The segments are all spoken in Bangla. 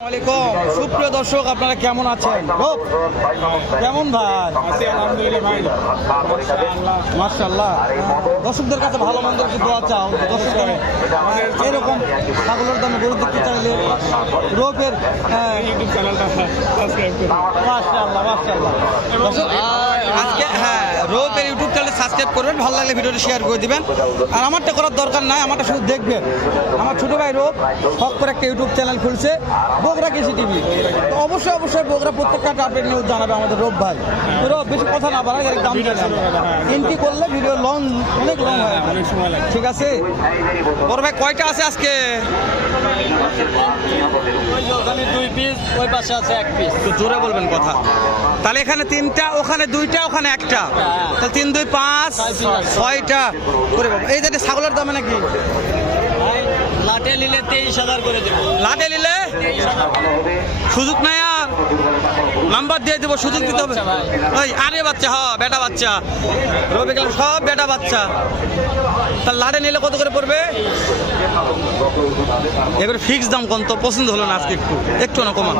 আসসালামু আলাইকুম সুপ্রিয় দর্শক, আপনারা কেমন আছেন? কেমন ভাই? মাশাআল্লাহ। দর্শকদের কাছে ভালো মন্দ একটু দোয়া চাও। দর্শকদের এরকম ছাগলের দামে গরু দেখতে চাইলে রোপের ইউটিউব চ্যানেলটা সাবস্ক্রাইব করুন। মাশাআল্লাহ মাশাআল্লাহ। দর্শক আজকে রোপের ইউটিউব চ্যানেল সাবস্ক্রাইব করবেন, ভালো লাগলে ভিডিওটি শেয়ার করে দিবেন। আর আমারটা করার দরকার নাই, আমারটা শুধু দেখবেন। আমার ছোটো ভাই রোপ শখ করে একটা ইউটিউব চ্যানেল খুলছে, বগুড়া কৃষি টিভি। অবশ্যই অবশ্যই বগুড়া প্রত্যেকটা আপডেট নিউজ জানাবে আমাদের রোপ ভাই। তো রোপ বেশি কথা না বাড়াই, দাম এন্ট্রি করলে ভিডিও লং অনেক লং হয়, অনেক সময় লাগে। ঠিক আছে। বড় ভাই কয়টা আছে আজকে? ওখানে 2 পিস, ওই পাশে আছে 1 পিস। একটু জোরে বলবেন কথা। তাহলে এখানে 3টা, ওখানে 2টা, ওখানে 1টা, তাহলে 3 2 5 6টা করে বাবা। এই যে ছাগলের দামে নাকি লাটে নিলে 23,000 করে দেবো। লাটে নিলে সুযোগ নাই, আর নাম্বার দিয়ে দেবো, সুযোগ দিতে হবে। ওই আরে বাচ্চা, হ্যাঁ বেটা বাচ্চা, রবি গেলে সব বেটা বাচ্চা। তাহলে লাটে নিলে কত করে পড়বে? এবারে ফিক্স দাম কোন তো পছন্দ হলো না আজকে, একটু একটু না কমান,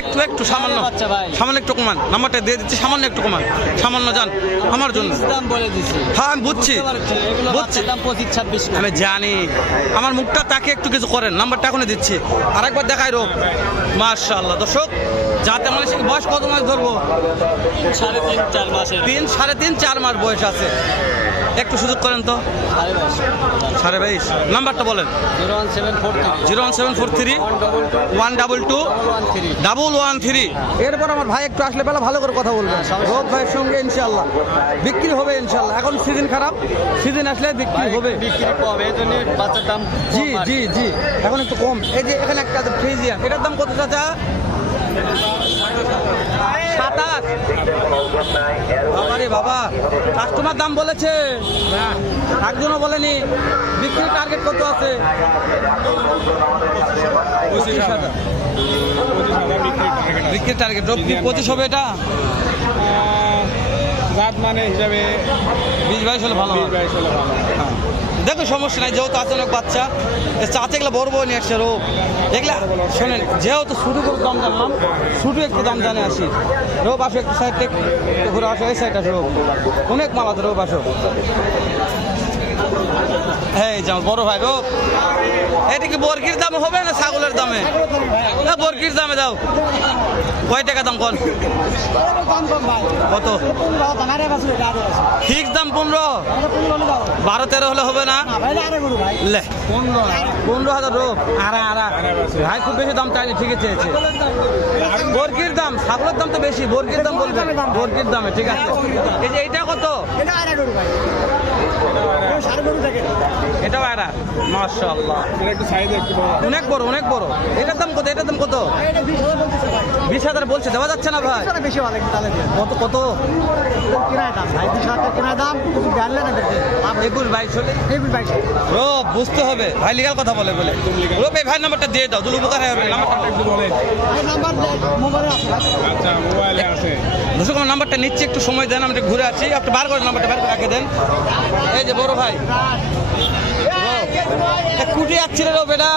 একটু একটু সামান্য সামান্য একটু কমান। নাম্বারটা দিয়ে দিচ্ছি, সামান্য একটু কমান, সামান্য যান আমার জন্য। দাম বলে দিছি। হ্যাঁ আমি বুঝছি বুঝছি, দাম 25-26। আমি জানি। আমার মুখটা তাকে একটু কিছু করেন, নাম্বারটা এখনই দিচ্ছি। আরেকবার দেখাই রোগ। মাশাআল্লাহ দর্শক, যাতে মানে বয়স কত মাস ধরবো? 3.5-4 মাসের। 3 3.5 4 মাস বয়স আছে। একটু সুযোগ করেন তো। 22.5 নাম্বারটা বলেন। 01743 01743 122 এরপর আমার ভাই একটু আসলে বেলা ভালো করে কথা বলবেন রোব ভাইয়ের সঙ্গে, ইনশাআল্লাহ বিক্রি হবে ইনশাআল্লাহ। এখন সিজন খারাপ, সিজন আসলে বিক্রি হবে। বিক্রি কম, এই জন্য বাচ্চার দাম জি জি জি, এখন একটু কম। এই যে এখানে একটা ফ্রিজিয়ান, এটার দাম কত চাচা? 27। বাবারে বাবা, কাস্টমার দাম বলেছে, একজনও বলেনি। বিক্রির টার্গেট কত আছে? 25,000 বিক্রির টার্গেট। 25 হবে এটা? জাত মানে হিসাবে 20-22 হলে ভালো হয়। 20-22 হলে ভালো। হ্যাঁ। দেখো সমস্যা নাই, যেহেতু আছে অনেক বাচ্চা, চাচা এগুলো বড় বড় নিয়ে আসছে রোগ। এগুলা শোনেন, যেহেতু শুরু করে দাম জানলাম, শুধু একটু দাম জানে আসি। রোগ আসো একটু সাইডে, একটু ঘুরে আসো, এই সাইড আসো। রোগ অনেক মাল আছে, রোগ আসো। এই যেমন বড় ভাই রোগ, এটা কি বর্গির দামে হবে না ছাগলের দামে? বর্গির দামে দাও। কয় টাকা দাম কোন? কত? ফিক্স দাম 15, 12-13 হলে হবে না? 15,000 রোগ। ভাই খুব বেশি দাম চাইনি, ঠিকই চেয়েছে। বর্গির দাম, ছাগলের দাম তো বেশি, বর্গির দাম বলবেন। বর্গির দামে ঠিক আছে। এই যে এইটা কত? এটাও আড়া। মাশাআল্লাহ, একটু সাইজে একটু বড়। অনেক বড় অনেক বড়। এটার দাম কত? এটার দাম কত? 20,000 বলছে, দেওয়া যাচ্ছে না ভাই? কত কত? 21-22 হলে রোব বুঝতে হবে ভাই, লিগাল কথা বলে বলে। রোব এই ভাই নাম্বারটা দিয়ে দাও, দুল উপকার হবে। নাম্বারটা একটু বলেন। আচ্ছা, মোবাইলে আছে। দর্শক আমার নাম্বারটা নিচ্ছে, একটু সময় দেন, আমি একটু ঘুরে আছি। আপনি বার করে নাম্বারটা বার করে রাখে দেন। এই যে বড় ভাই কুটি যাচ্ছিল রোব, এটা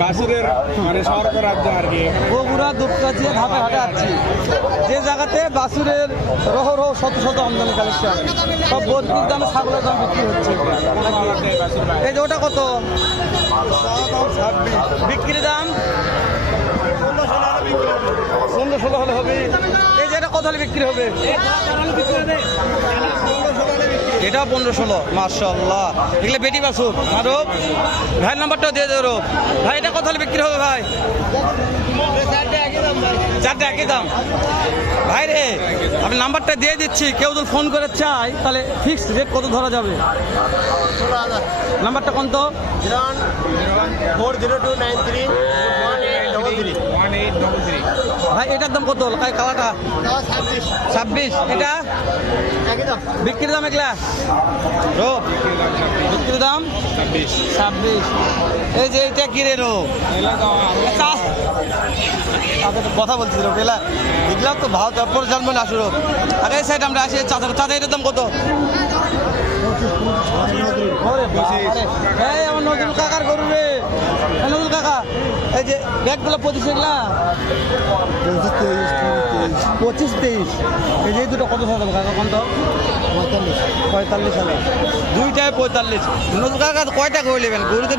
বাসুরের মানে সরকার রাজ্য আর কি। বগুড়া দুপকাছি ঘাটে ঘাটে আছি, যে জায়গাতে বাসুরের রহ রহ শত শত আমদানি কালেকশন, সব বর্গির দামে ছাগলের দাম বিক্রি হচ্ছে। এই যে ওটা কত? বিক্রি দাম 15-16 হলে হবে। এই যে এটা কত হলে বিক্রি হবে? এটা 15-16। মাশাআল্লাহ, এগুলো বেটি বাসুর। আরো ভাইয়ের নাম্বারটাও দিয়ে দেবো। ভাই এটা কত হলে বিক্রি হবে ভাই? 4টা একই দাম। ভাই রে, আমি নাম্বারটা দিয়ে দিচ্ছি, কেউ যদি ফোন করে চাই তাহলে ফিক্সড রেট কত ধরা যাবে? নাম্বারটা কোন তো? 40293 1833। ভাই এটার দাম কত? কালাটা 26। এটা বিক্রির দাম এগুলা রোগ, বিক্রির দাম 26। এই যে এটা কি রে রোগ? কথা বলছিল পেলা, এগুলা তো ভাও তারপর জানবেন আসো রোগ। আর এই সাইড আমরা আসি, চাচা চাচা এটার দাম কত? এই আমার নজরুল কাকার গরু রে, নজরুল কাকা এই যে ব্যাগগুলো 25 না 25-23 এই যে দুটো কত সাদা কাকা কোনটা 45 হাজার দুইটায় 45 নতুন কাকা কয়টা করে নেবেন গরুতে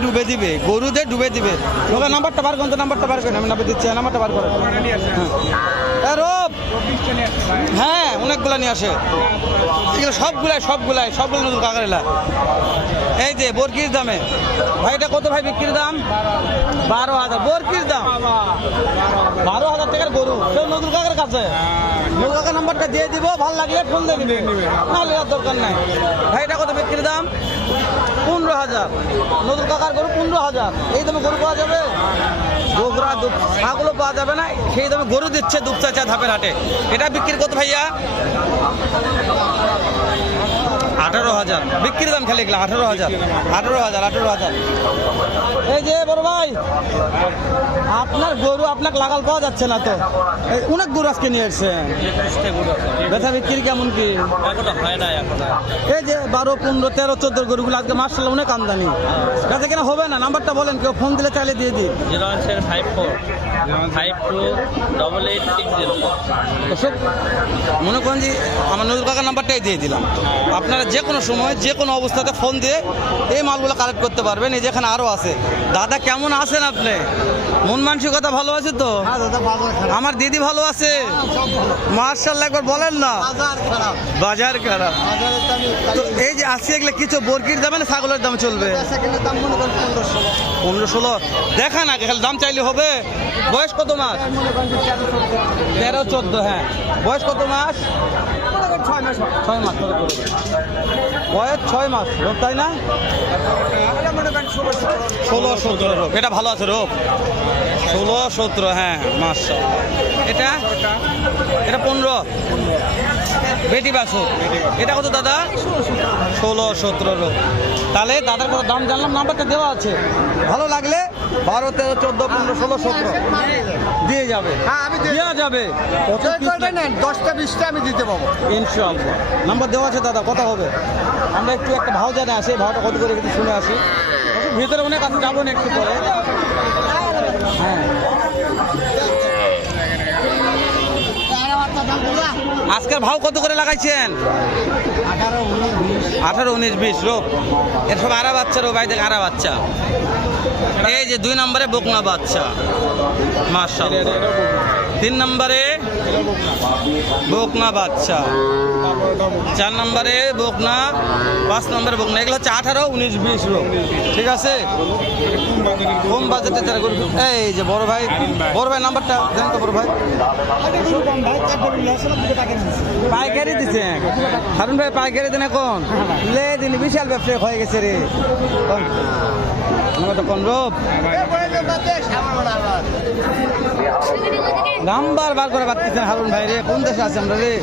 ডুবে দিবে লোকের নাম্বারটা বার করেন তো নাম্বারটা বার করেন আমি নাম্বার দিচ্ছি নাম্বারটা বার করেন হ্যাঁ রোব হ্যাঁ অনেকগুলো নিয়ে আসে এগুলো সবগুলো নতুন কাকার এলা এই যে বরকির দামে ভাই এটা কত ভাই বিক্রির দাম 12,000 বরকির দাম 12,000 টাকার গরু কেউ নতুন কাকার কাছে নতুন কাকার নাম্বারটা দিয়ে দিব ভালো লাগলে ফোন দিয়ে দিবে নাহলে আর দরকার নাই ভাই এটা কত বিক্রির দাম 15,000 নতুন কাকার গরু 15,000 এই দামে গরু পাওয়া যাবে বগুড়া ছাগলও পাওয়া যাবে না সেই দামে গরু দিচ্ছে দুপচাচা ধাপের হাটে এটা বিক্রি কত ভাইয়া 18,000 বিক্রির দাম খালি এগুলো 18,000 এই যে বড় ভাই আপনার গরু আপনাকে লাগাল পাওয়া যাচ্ছে না তো এই অনেক গরু আজকে নিয়ে এসছেন ব্যথা বিক্রি কেমন কি এই যে 12, 15, 13, 14 গরুগুলো আজকে মার্শাল অনেক আমদানি কাছে কেন হবে না নাম্বারটা বলেন কেউ ফোন দিলে চাইলে দিয়ে দিই 017528860 মনে করেন যে আমার নজরুল কাকার নাম্বারটাই দিয়ে দিলাম আপনারা যে কোনো সময় যে কোনো অবস্থাতে ফোন দিয়ে এই মালগুলো কালেক্ট করতে পারবেন এই যেখানে আরও আছে দাদা কেমন আছেন আপনি মন মানসিকতা ভালো আছে তো আমার দিদি ভালো আছে মার্শাল্লাহ একবার বলেন না বাজার খারাপ তো এই যে আজকে এগুলো কিছু বরকির দামে না ছাগলের দাম চলবে 15-16 দেখা না খালি দাম চাইলে হবে বয়স কত মাস 13-14 হ্যাঁ বয়স কত মাস 6 মাস বয়স 6 মাস রোগ তাই না 16-17 রোগ এটা ভালো আছে রোগ 16-17 হ্যাঁ মাশাআল্লাহ এটা 15 বেটি বাছুর এটা কত দাদা 16-17 রোগ তাহলে দাদার কত দাম জানলাম নাম্বারটা দেওয়া আছে ভালো লাগলে 12, 13, 14, 15, 16, 17 দিয়ে যাবে দেওয়া যাবে 10টা-20টা আমি দিতে পাবো ইনশাআল্লাহ নাম্বার দেওয়া আছে দাদা কথা হবে আমরা একটু একটা ভাও জানে আসি ভাওটা কত করে কিন্তু শুনে আসি ভিতরে অনেক আছে যাবো না একটু পরে হ্যাঁ আজকের ভাও কত করে লাগাইছেন 18, 19, 20 রোগ এর সব আরা বাচ্চা রোগ ভাই দেখ আরা বাচ্চা এই যে 2 নম্বরে বকনা বাচ্চা মাশাআল্লাহ 3 নম্বরে বকনা বাচ্চা 4 নম্বরে বকনা 5 নম্বরে বকনা এগুলো হচ্ছে 18, 19, 20 রোগ ঠিক আছে কম বাজেটে যারা গরু এই যে বড় ভাই নাম্বারটা দেন তো বড় ভাই পাইকারি দিচ্ছেন হারুন ভাই পাইকারি দেন এখন লে দিন বিশাল ব্যবসায়ী হয়ে গেছে রে কোন রূপ নাম্বার বার করে পাচ্ছেন হারুন ভাই রে কোন দেশে আছে আমরা রে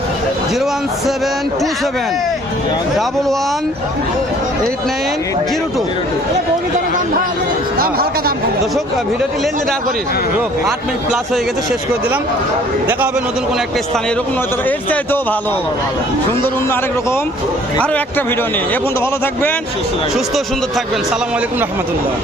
01727118902 দর্শক ভিডিওটি লেনদেন না করি রোগ 8 মিনিট প্লাস হয়ে গেছে শেষ করে দিলাম দেখা হবে নতুন কোনো একটা স্থানে এরকম নয়তো এর চাইতেও ভালো সুন্দর অন্য আরেক রকম আরও একটা ভিডিও নিয়ে এ পর্যন্ত ভালো থাকবেন সুস্থ সুন্দর থাকবেন সালামু আলাইকুম রহমতুল্লাহ